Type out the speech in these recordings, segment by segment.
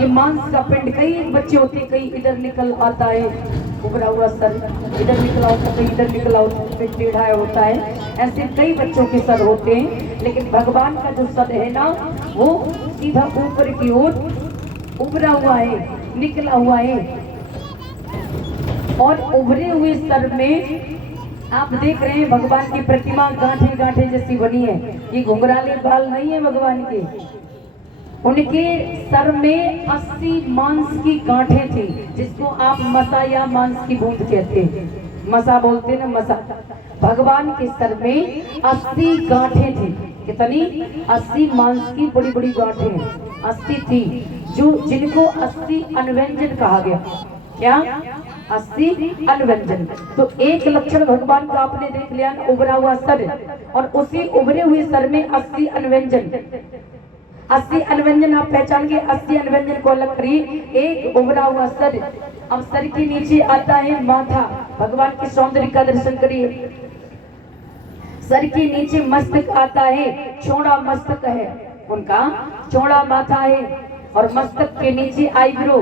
ये मांस का पिंड, कई बच्चे होते हैं, कई इधर निकल आता है उभरा हुआ सर, इधर निकला होता है, कई इधर निकला होता है, टेढ़ा होता है, ऐसे कई बच्चों के सर होते हैं। लेकिन भगवान का जो सर है ना, वो सीधा ऊपर की ओर उभरा हुआ है, निकला हुआ है। और उभरे हुए सर में आप देख रहे हैं भगवान की प्रतिमा गांठे गांठे जैसी बनी है। ये घुंघराले बाल नहीं है भगवान के, उनके सर में 80 मांस की गांठें थी, जिसको आप मसा या मांस की बूंद कहते हैं, मसा बोलते ना, मसा। भगवान के सर में 80 गांठें थी। कितनी? 80 मांस की बड़ी बड़ी गांठें 80 थी, जो जिनको 80 अनव्यंजन कहा गया। क्या? 80 अनव्यंजन। तो एक लक्षण भगवान का आपने देख लिया ना, उभरा हुआ सर, और उसी उभरे हुए सर में 80 अनव्यंजन। 80 अनव्यंजन आप पहचान के 80 अनव्यंजन को अलग करिए। एक उभरा हुआ सर, अब सर के नीचे आता है माथा। भगवान के सौंदर्य का दर्शन करिए। सर के नीचे मस्तक आता है, चौड़ा मस्तक है उनका, चौड़ा माथा है, और मस्तक के नीचे आईब्रो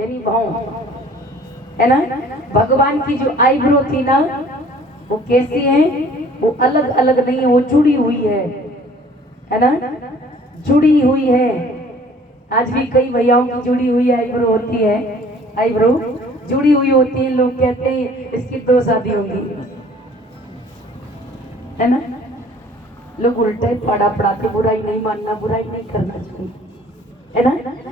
यानी भौं है ना। भगवान की जो आईब्रो थी ना, वो कैसी है? वो अलग अलग नहीं है, वो जुड़ी हुई है ना, जुड़ी हुई है। आज भी कई भैयाओं की जुड़ी हुई आईब्रो होती है, आईब्रो जुड़ी हुई होती है। लोग कहते हैं इसकी 2 शादी होगी, है ना। लोग उल्टे पाड़ा पड़ाते, बुराई नहीं मानना, बुराई नहीं करना चाहिए, है ना।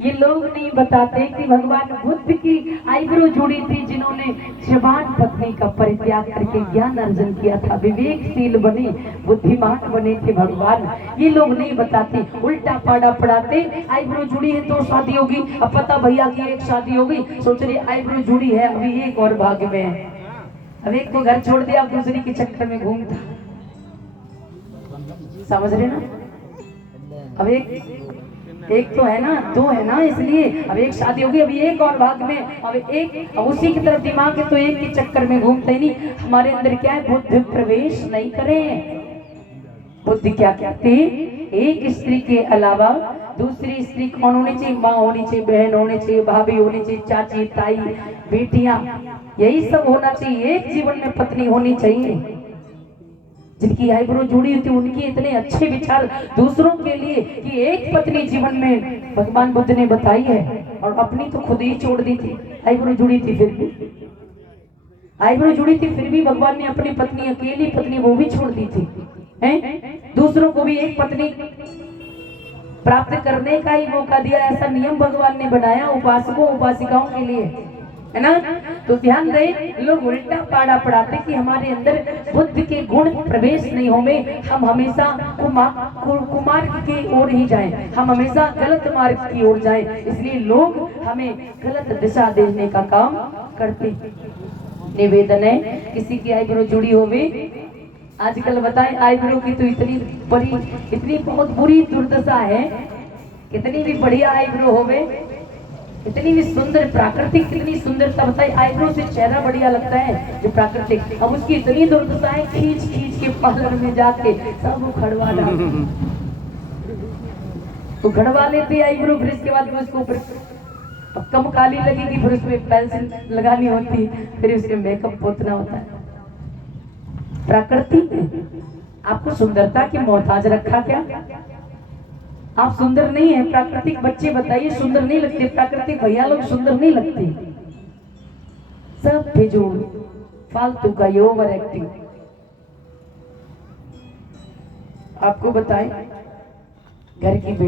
ये लोग नहीं बताते कि भगवान बुद्ध की आईब्रो जुड़ी थी, जिन्होंने जवान पत्नी का परित्याग करके ज्ञान अर्जन किया था, विवेकशील बने, बुद्धिमान बने थे भगवान। ये लोग नहीं बताते, उल्टा पाड़ा पड़ाते। आईब्रो जुड़ी है 2 शादी होगी, अब पता भैया की 1 शादी हो गई, सोच रहे आईब्रो जुड़ी है, अभी एक और भाग्य में है। अब एक को घर छोड़ दिया, दूसरी के चक्कर में घूमता, समझ रहे ना। अब एक तो है ना, 2 है ना, इसलिए अब 1 शादी होगी, अभी एक और भाग में, अब उसी की तरफ दिमाग है, तो एक के चक्कर में घूमते नहीं। हमारे अंदर क्या है? बुद्ध प्रवेश नहीं करे। बुद्ध क्या कहते हैं? एक स्त्री के अलावा दूसरी स्त्री कौन होनी चाहिए? माँ होनी चाहिए, बहन होनी चाहिए, भाभी होनी चाहिए, चाची, ताई, बेटियां, यही सब होना चाहिए। एक जीवन में पत्नी होनी चाहिए। जिनकी आईब्रो जुड़ी थी, उनकी इतने अच्छे विचार दूसरों के लिए कि एक पत्नी जीवन में भगवान बुद्ध ने बताई है, और अपनी तो खुद ही छोड़ दी थी। आईब्रो जुड़ी थी फिर भी, आईब्रो जुड़ी थी फिर भी भगवान ने अपनी पत्नी, अकेली पत्नी, वो भी छोड़ दी थी, हैं? दूसरों को भी एक पत्नी प्राप्त करने का ही मौका दिया, ऐसा नियम भगवान ने बनाया उपासकों उपासिकाओं के लिए, है ना। तो ध्यान दें, लोग उल्टा पाड़ा पड़ाते कि हमारे अंदर बुद्ध के गुण प्रवेश नहीं होंगे, हम हमेशा कुमार्ग की ओर ही जाएं, हम हमेशा गलत मार्ग की ओर जाएं, इसलिए लोग हमें गलत दिशा देने का काम करते। निवेदन है, किसी की आईब्रो जुड़ी होवे, आजकल बताएं आईब्रो की तो इतनी बड़ी, इतनी बहुत बुरी दुर्दशा है। कितनी भी बढ़िया आईब्रो होवे, इतनी भी सुंदर प्राकृतिक, कितनी सुंदरता, बताइए आईब्रो से चेहरा बढ़िया लगता है जो प्राकृतिक, अब उसकी इतनी दुर्दशा है, खींच खींच के पार्लर में जाके सब उखड़वा डाल, तो खड़वा लेते आईब्रो, फिर इसके बाद उसको ऊपर कम काली लगेगी, फिर उसमें पेंसिल लगानी होती, फिर उसमें मेकअप पोतना होता है। प्राकृतिक आपको सुंदरता की मोहताज रखा क्या? आप सुंदर नहीं है। प्राकृतिक बच्चे बताइए सुंदर नहीं लगते, प्राकृतिक भैया लोग सुंदर नहीं लगते, सब फिजूल फालतू का, ये ओवर एक्टिंग। आपको बताएं, घर की